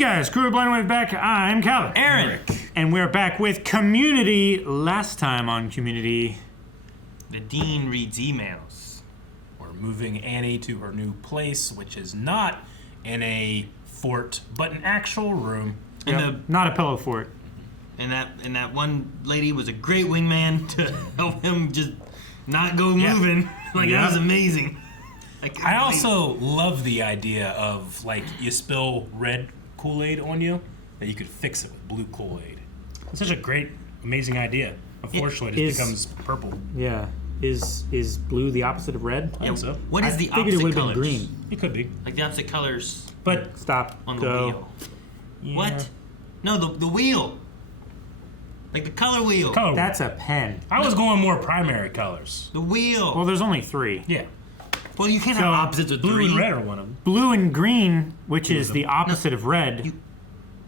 guys, Crew of Blind Wave back. I'm Calvin. Aaron. And we're back with Community. Last time on Community, The dean reads emails. We're moving Annie to her new place, which is not in a fort, but an actual room. And not a pillow fort. And that one lady was a great wingman to help him just not go moving. That was amazing. I also love the idea of, like, you spill red Kool-Aid on you, that you could fix it with blue Kool-Aid. It's such a great, amazing idea. Unfortunately, it just becomes purple. Yeah. Is blue the opposite of red? I think so. What is the figured opposite it would have colors? been green. It could be. Like the opposite colors But Stop. on the Go. wheel. yeah. What? No, the wheel. Like the color wheel. Color. That's a pen. I was going more primary colors. The wheel. Well, there's only three. Yeah. Well, you can't So, have opposites with Blue three. and red are one of them. Blue and green, which is of the them. opposite of red,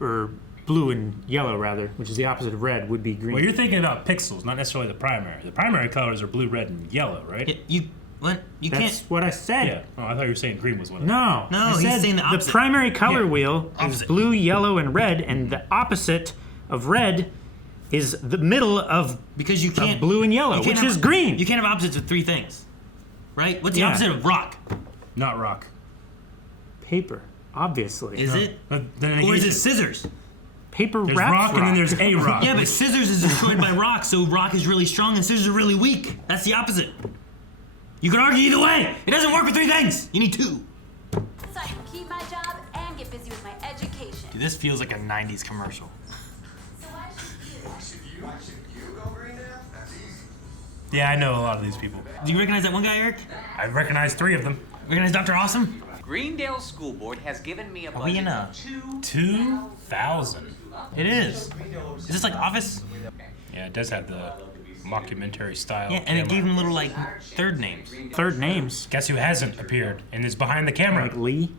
or blue and yellow rather, which is the opposite of red, would be green. Well, you're thinking about pixels, not necessarily the primary. The primary colors are blue, red, and yellow, right? You That's can't. what I said. Yeah. Oh, I thought you were saying green was one of them. No. No, I he's said saying the opposite. primary color Yeah. wheel is Opposite. blue, yellow, and red, and the opposite of red is the middle of Because you can't. blue and yellow, you can't which is have- green. You can't have opposites with three things. Right? What's the Yeah. opposite of rock? Not rock. Paper, obviously. Is it? But then Or is it there's scissors? Paper wraps rock, and then there's a rock. Yeah, but scissors is destroyed by rock, so rock is really strong and scissors are really weak. That's the opposite. You can argue either way. It doesn't work with three things. You need two. So I can keep my job and get busy with my education. Dude, this feels like a 90s commercial. So why should you? Why should you go Greendale? That's easy. Yeah, I know a lot of these people. Do you recognize that one guy, Eric? I recognize 3 of them. Recognize Dr. Awesome? Greendale School Board has given me a Are we in budget a- of 2,000. It is. Is this like Office? Yeah, it does have the mockumentary style. Yeah, and it camera. gave him little, like, third names. third names. Guess who hasn't appeared and is behind the camera? Like Lee.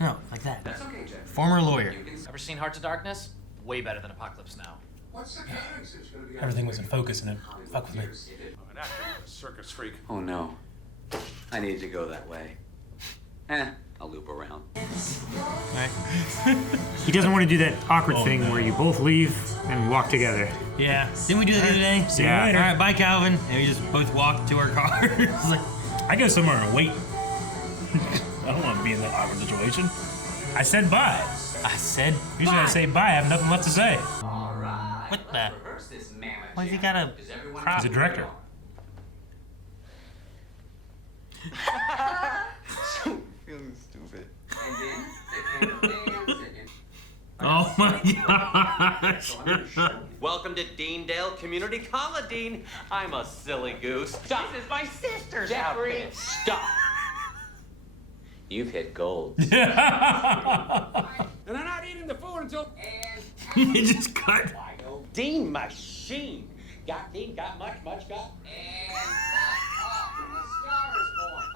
No, like that. That's okay, Jeff. Former lawyer. Ever seen Hearts of Darkness? Way better than Apocalypse Now. What's the case? It's gonna be Everything was in focus and it fuck with me. An actor, a circus freak. Oh no. I need to go that way. I'll loop around. Right? He doesn't want to do that awkward thing where you both leave and walk together. Yeah. Didn't we do that the other day? See you Yeah. later. All right, bye, Calvin. And we just both walked to our cars. Like, I go somewhere and wait. I don't want to be in that awkward situation. I said bye. I said, Usually I say bye. I have nothing left to say. what the? Rehearse this mammoth. Why has he got a crop? He's a director. Feeling stupid. And then they came to dance and Oh my gosh. Welcome to Deandale Community College, Dean. I'm a silly goose. Stop. This is my sister's Jeffrey. outfit. Stop. You've hit gold. And I'm not eating the food until. He just cut. Dean Machine. Got Dean, got much, got.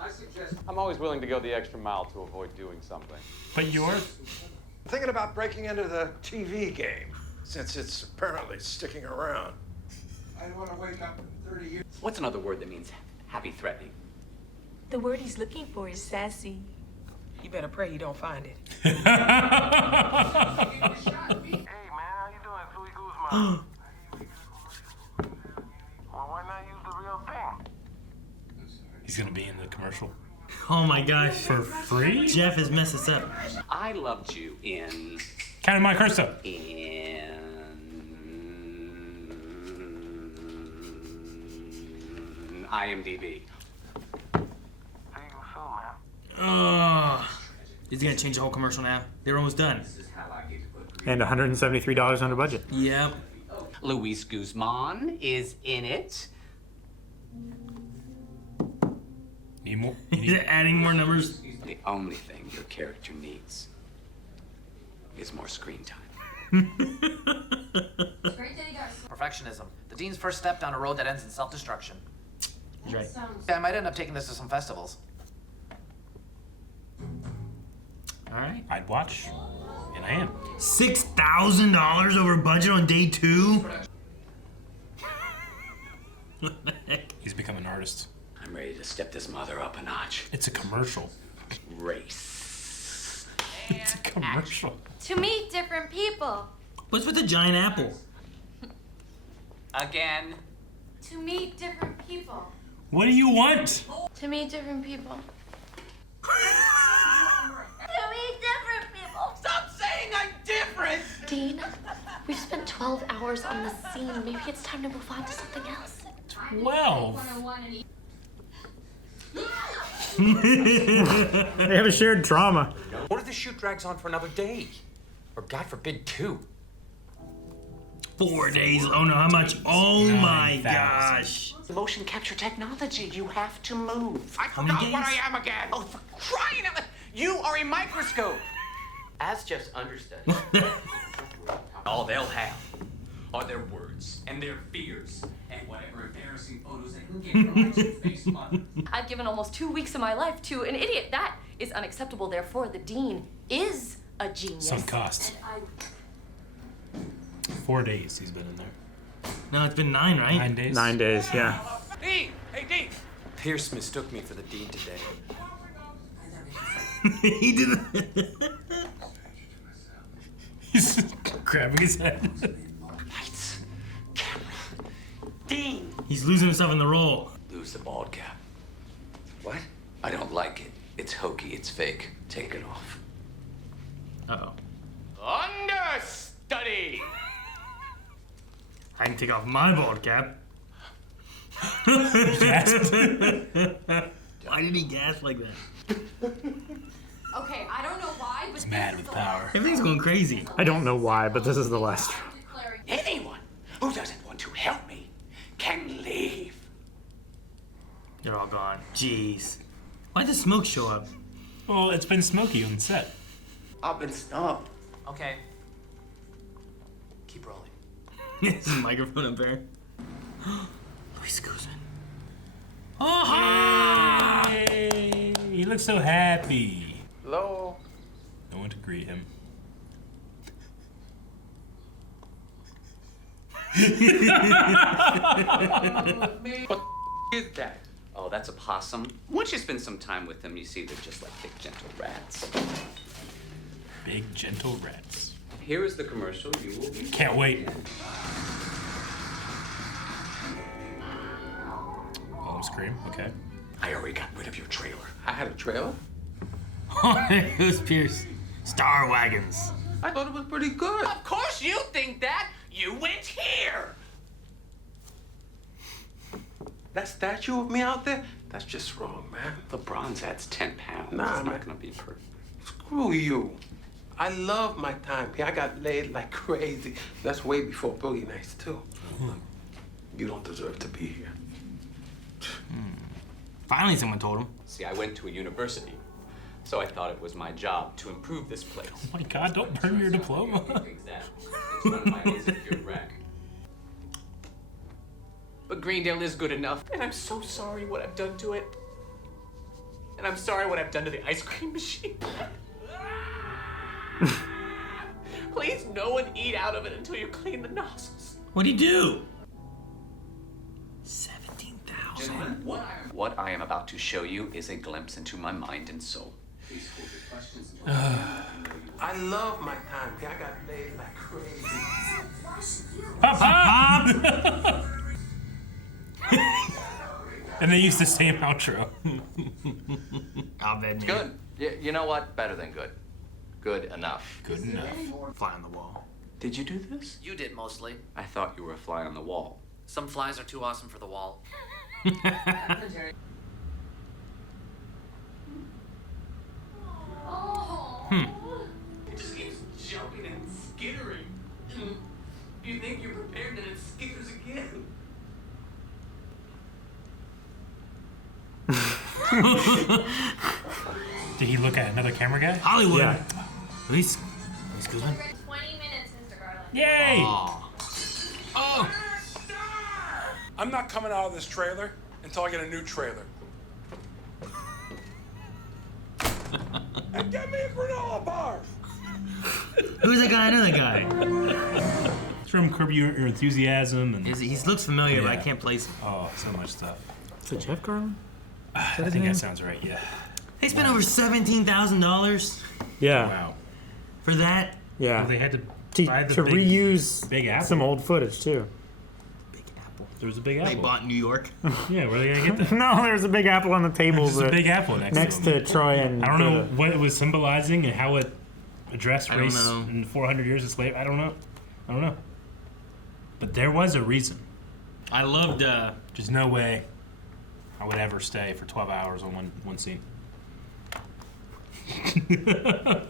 I suggest. I'm always willing to go the extra mile to avoid doing something. But yours? Thinking about breaking into the TV game, since it's apparently sticking around. I don't want to wake up in 30 years. What's another word that means happy threatening? The word he's looking for is sassy. You better pray you don't find it. Hey, man, how you doing, Louis Guzmán? Well, why not use the real thing? He's gonna be in the commercial. Oh my gosh. For free? Jeff has messed us up. I loved you in Count Monte Cristo. IMDb. Oh. Is he gonna change the whole commercial now? They're almost done. And $173 under budget. Yep. Luis Guzmán is in it. Need more? He's adding more numbers. The only thing your character needs is more screen time. Perfectionism. The dean's first step down a road that ends in self-destruction. He's right. I might end up taking this to some festivals. All right. I'd watch, and I am. $6,000 over budget on day 2? What the heck? He's become an artist. I'm ready to step this mother up a notch. It's a commercial. Race. It's a commercial. To meet different people. What's with the giant apple? Again. To meet different people. What do you want? To meet different people. To meet different people. Stop saying I'm different! Dean, we've spent 12 hours on the scene. Maybe it's time to move on to something else. 12? They have a shared trauma. What if the shoot drags on for another day? Or God forbid, 2? 4 days. Oh no, how much? Oh my 9,000. gosh. Motion capture technology. You have to move. I many forgot what days? I am again. Oh, for crying out loud. You are a microscope. As just understood. All they'll have are their words and their fears and whatever embarrassing photos they can get from my two-faced mother. I've given almost 2 weeks of my life to an idiot. That is unacceptable. Therefore, the dean is a genius. Some cost. 4 days he's been in there. No, it's been 9, right? 9 days? 9 days, yeah. Dean! Hey, Dean! Pierce mistook me for the dean today. He did it. He's grabbing his head. Lights. Camera. Dean! He's losing himself in the role. Lose the bald cap. What? I don't like it. It's hokey. It's fake. Take it off. Uh-oh. Understudy! I can take off my bald cap. Why did he gasp like that? Okay, I don't know why, but He's mad with power. Everything's going crazy. I don't know why, but this is the last. Anyone who doesn't want to help me can leave. They're all gone. Jeez. Why'd the smoke show up? Well, it's been smoky on set. I've been stumped. Okay. Keep rolling. Is the microphone up there? Luis Guzmán. Oh, Yay! He looks so happy. Hello? No one to greet him. What is that? Oh, that's a possum. Once you spend some time with them, you see they're just like big, gentle rats. Big, gentle rats. Here is the commercial you will be. Can't wait. Oh, scream. Okay. I already got rid of your trailer. I had a trailer? Oh, it was Pierce. Star Wagons. I thought it was pretty good. Of course you think that. You went here. That statue of me out there? That's just wrong, man. The bronze adds 10 pounds. Nah, it's man. not gonna be perfect. Screw you. I love my time here. I got laid like crazy. That's way before Boogie Nights, too. You don't deserve to be here. Finally, someone told him. See, I went to a university, so I thought it was my job to improve this place. Oh my God! Don't burn your diploma. Exactly. It's one of my insecure wreck. But Greendale is good enough, and I'm so sorry what I've done to it. And I'm sorry what I've done to the ice cream machine. Please, no one eat out of it until you clean the nozzles. What'd he do? 17,000. What I am about to show you is a glimpse into my mind and soul. Please hold your questions until I love my time here. I got laid like crazy. Pop! And they used the same outro. Abed. Good. You know what? Better than good. Good enough. Good enough. Fly on the wall. Did you do this? You did mostly. I thought you were a fly on the wall. Some flies are too awesome for the wall. It just keeps jumping and skittering. You think you're prepared and it skitters again. Did he look at another camera guy? Hollywood. Yeah. Luis Guzmán. 20 minutes, Mr. Garland. Yay! Oh. I'm not coming out of this trailer until I get a new trailer. And get me a granola bar! Who's that guy? I know that guy. It's from Curb Your Enthusiasm and He looks familiar, but I Yeah. can't place him. oh, so much stuff. Is it Jeff Garland? I think that sounds right. Yeah. They spent over $17,000. Yeah. Wow. For that, Yeah. Well, they had to To, buy the to big, reuse Big Apple. some old footage too. Big Apple. There was a Big They Apple. bought New York. Yeah, where are they gonna get that? No, there was a big apple on the table. There's a Big Apple next to next to Troy and I don't know Britta. what it was symbolizing and how it addressed I don't race know. in 400 years of slavery. I don't know. But there was a reason. I loved. There's no way I would ever stay for 12 hours on one scene.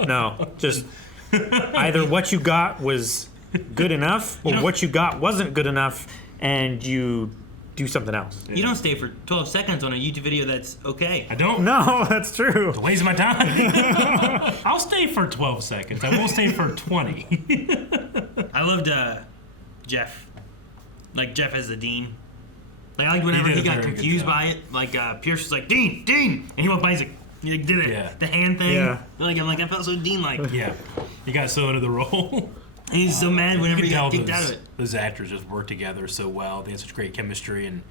No, just either what you got was good enough, or what you got wasn't good enough, and you do something else. You don't stay for 12 seconds on a YouTube video that's okay. I don't. No, that's true. It's a waste of my time. I'll stay for 12 seconds. I won't stay for 20. I loved Jeff. Like Jeff as the dean. Like I liked whenever did he a got very good confused job. by it. Like Pierce was like, Dean! And he went by, he's like, he did it. Yeah. The hand thing. Yeah. Like I felt so Dean-like. Yeah, he got so into the role. And he's so mad whenever You he can got tell kicked out of it. those actors just work together so well. They have such great chemistry, and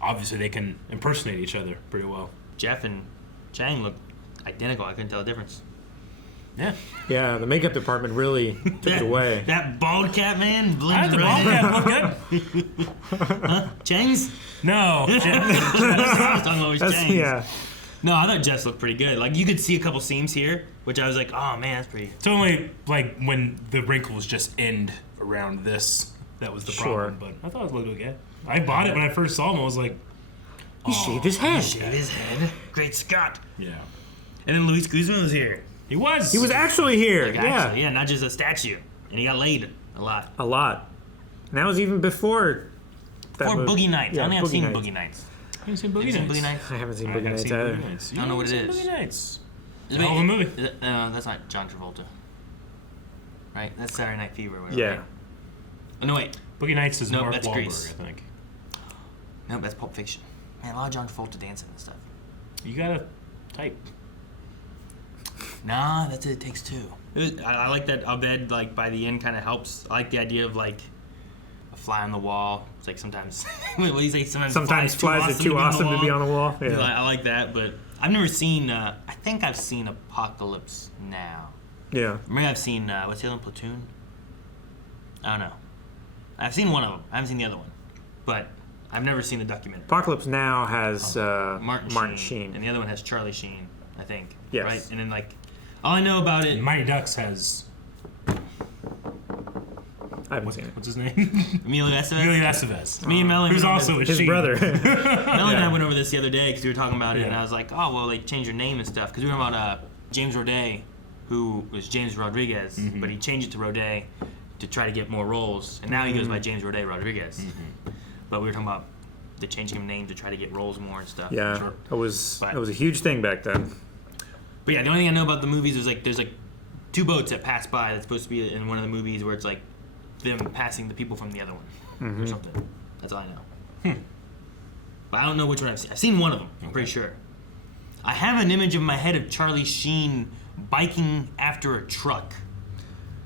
obviously they can impersonate each other pretty well. Jeff and Chang looked identical. I couldn't tell the difference. Yeah. Yeah, the makeup department really took it away. That bald cat man blended The right ball in. cap looked good. Huh? Chang's? No. I was talking about was That's, Chang's. yeah. No, I thought Jeff's looked pretty good. Like you could see a couple seams here, which I was like, oh man, that's pretty. It's only like when the wrinkles just end around this that was the Sure. problem. But I thought it looked okay. I bought it when I first saw him. I was like, He shaved his head. Shave his head. Great Scott. yeah. And then Luis Guzmán was here. He was. He was actually here. Like, Yeah. actually, yeah, not just a statue. And he got laid a lot. A lot. And that was even before. that Or movie. Boogie Nights. Yeah, I don't think I've seen Nights. Boogie Nights. I haven't seen Have Boogie you seen Nights. Boogie Nights? I haven't seen I Boogie haven't Nights seen either. Boogie Nights. I don't know what it haven't is. seen Boogie Nights. Is Hell of a movie. That's not John Travolta. Right? That's Saturday Night Fever. Whatever, Yeah. right? Oh, no, wait. Boogie Nights is Nope, Mark that's Wahlberg, Grease. I think. No, that's Pulp Fiction. Man, a lot of John Travolta dancing and stuff. You gotta type. Nah, that's It Takes Two. I like that Abed, like, by the end kind of helps. I like the idea of, like, a fly on the wall. It's like sometimes, what do you say? Sometimes flies are too awesome to be on the wall. Yeah. I like that, but I've never seen, I think I've seen Apocalypse Now. Yeah. Maybe I've seen, what's the other one, Platoon? I don't know. I've seen one of them. I haven't seen the other one. But I've never seen the documentary. Apocalypse Now has Martin Sheen. And the other one has Charlie Sheen, I think. Yes. Right? And then, like, all I know about it... Mighty Ducks has. I haven't seen it. What's his name? Emilio Estevez? Emilio Estevez. Me and Melanie Who's went over also a His Sheen. brother. Melanie and I went over this the other day because we were talking about it, and Yeah. I was like, oh, well, they changed your name and stuff. Because we were talking about James Roday, who was James Rodriguez, but he changed it to Roday to try to get more roles, and now he goes by James Roday Rodriguez. But we were talking about the changing of name to try to get roles more and stuff. Yeah. Sure. It was But- a huge thing back then. But yeah, the only thing I know about the movies is like there's like two boats that pass by that's supposed to be in one of the movies where it's like them passing the people from the other one or something. That's all I know. But I don't know which one I've seen. I've seen one of them, I'm pretty sure. I have an image in my head of Charlie Sheen biking after a truck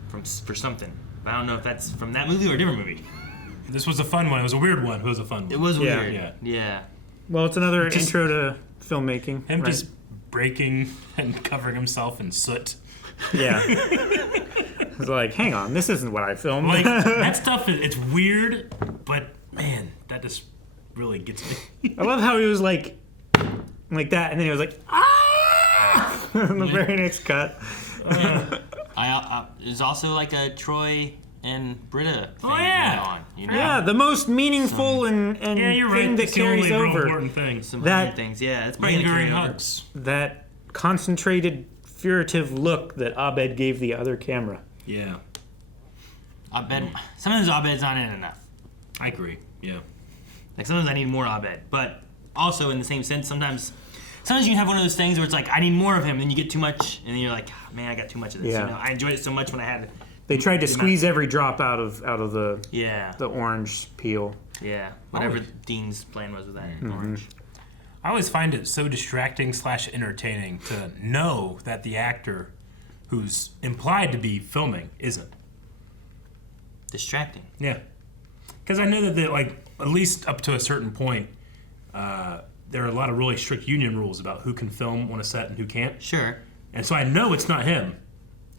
for something. But I don't know if that's from that movie or a different movie. This was a fun one. It was a weird one. It was a fun one. It was Yeah. weird. Yeah. Well, it's another Just- intro to filmmaking. Him right? just breaking and covering himself in soot. Yeah. It's like, hang on, this isn't what I filmed. Like, that stuff, it's weird, but man, that just really gets me. I love how he was like that, and then he was like, ah! In the very next cut. There's also like a Troy and Britta thing yeah. going on. You know? Yeah, the most meaningful and Yeah, you're thing right. that It's the only carries real over. important thing. Some That- other things. Yeah, it's probably gonna Lingering carry over. hugs. That concentrated, furtive look that Abed gave the other camera. Yeah, Sometimes Abed's not in enough. I agree. Yeah. Like sometimes I need more Abed, but also in the same sense, sometimes you can have one of those things where it's like I need more of him, then you get too much, and then you're like, oh, man, I got too much of this. Yeah. You know, I enjoyed it so much when I had it. They tried to squeeze every drop out of the Yeah, orange peel. yeah. Whatever Dean's plan was with that Mm-hmm. orange. I always find it so distracting / entertaining to know that the actor who's implied to be filming isn't. Distracting. Yeah. Because I know that, like, at least up to a certain point, there are a lot of really strict union rules about who can film on a set and who can't. Sure. And so I know it's not him,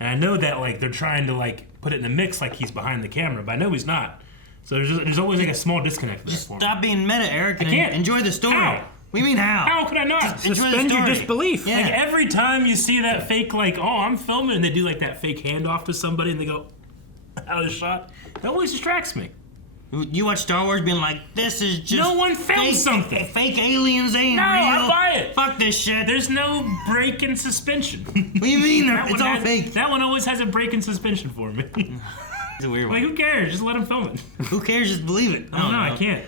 And I know that like they're trying to like put it in the mix like he's behind the camera, but I know he's not. So there's always like a small disconnect there for me. Stop being meta, Eric, and I can't. enjoy the story. How? What do you mean how? How could I not? Enjoy the Suspend your story. disbelief. Yeah. Like every time you see that fake like, oh, I'm filming, and they do like that fake handoff to somebody and they go out of the shot, that always distracts me. You watch Star Wars being like, this is just No one filmed fake, something. Fake aliens ain't No, real. I buy it. Fuck this shit. There's no break in suspension. What do you mean? It's all fake. That one always has a break in suspension for me. It's a weird Like, one. who cares? Just let him film it. Who cares? Just believe it. I don't know. I can't.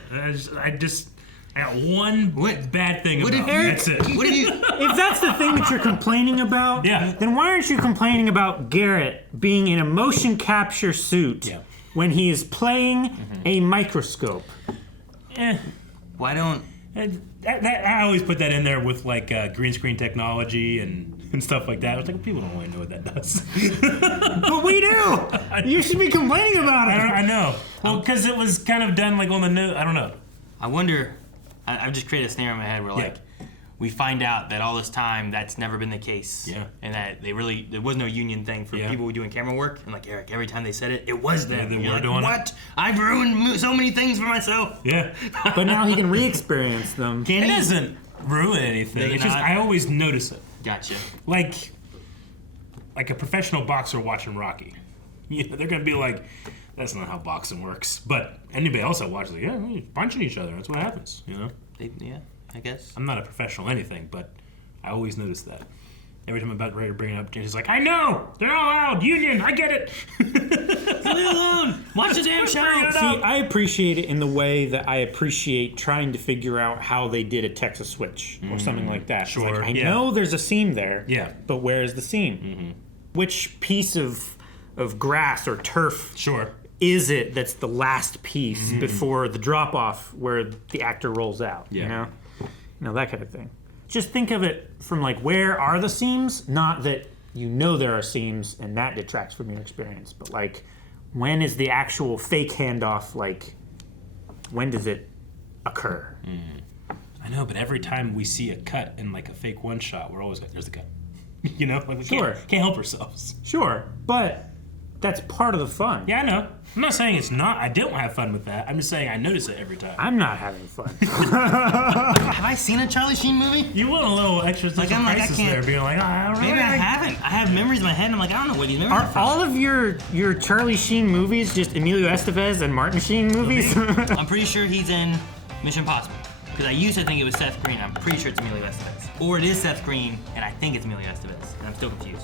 I got one bad thing about it. That's it. What do you? If that's the thing that you're complaining about, Yeah. then why aren't you complaining about Garrett being in a motion capture suit Yeah. when he is playing a microscope? Why don't? I always put that in there with like green screen technology and stuff like that. I was like, people don't really know what that does. But we do! You should be complaining about it! I know. Well, because it was kind of done like on the nose. I don't know. I wonder. I've just created a scenario in my head where like we find out that all this time that's never been the case. Yeah. And that there was no union thing for Yeah. people who doing camera work. And like Eric, every time they said it, it was them. they And you're were like, doing it. what? I've ruined so many things for myself. Yeah. But now he can re-experience them. Can It he? doesn't ruin anything. They're It's just not- I always notice it. Gotcha. Like a professional boxer watching Rocky. You know, they're gonna be like, that's not how boxing works. But anybody else that watches, like, yeah, we're punching each other. That's what happens. You know. Yeah, I guess. I'm not a professional anything, but I always notice that. Every time I'm about ready to bring it up, James is like, I know! They're all out! Union! I get it! Leave me alone! Watch the damn show! See, I appreciate it in the way that I appreciate trying to figure out how they did a Texas switch or something like that. It's Sure, like, I yeah. know there's a seam there, Yeah. but where's the seam? Which piece of grass or turf Sure. is it that's the last piece before the drop off where the actor rolls out? Yeah. You know, that kind of thing. Just think of it from like, where are the seams? Not that you know there are seams and that detracts from your experience, but like, when is the actual fake handoff? Like, when does it occur? I know, but every time we see a cut in like a fake one shot, we're always like, there's the cut. You know? Like we Sure. can't help ourselves. Sure, but that's part of the fun. Yeah, I know. I'm not saying it's not. I don't have fun with that. I'm just saying I notice it every time. I'm not having fun. Have I seen a Charlie Sheen movie? You want a little extra I'm like, I crisis can't- there, being like, I don't Maybe really I haven't. I have memories in my head and I'm like, I don't know where these memories are Are from. all of your Charlie Sheen movies just Emilio Estevez and Martin Sheen movies? I'm pretty sure he's in Mission Impossible. Because I used to think it was Seth Green. I'm pretty sure it's Emilio Estevez. Or it is Seth Green, and I think it's Emilio Estevez. And I'm still confused.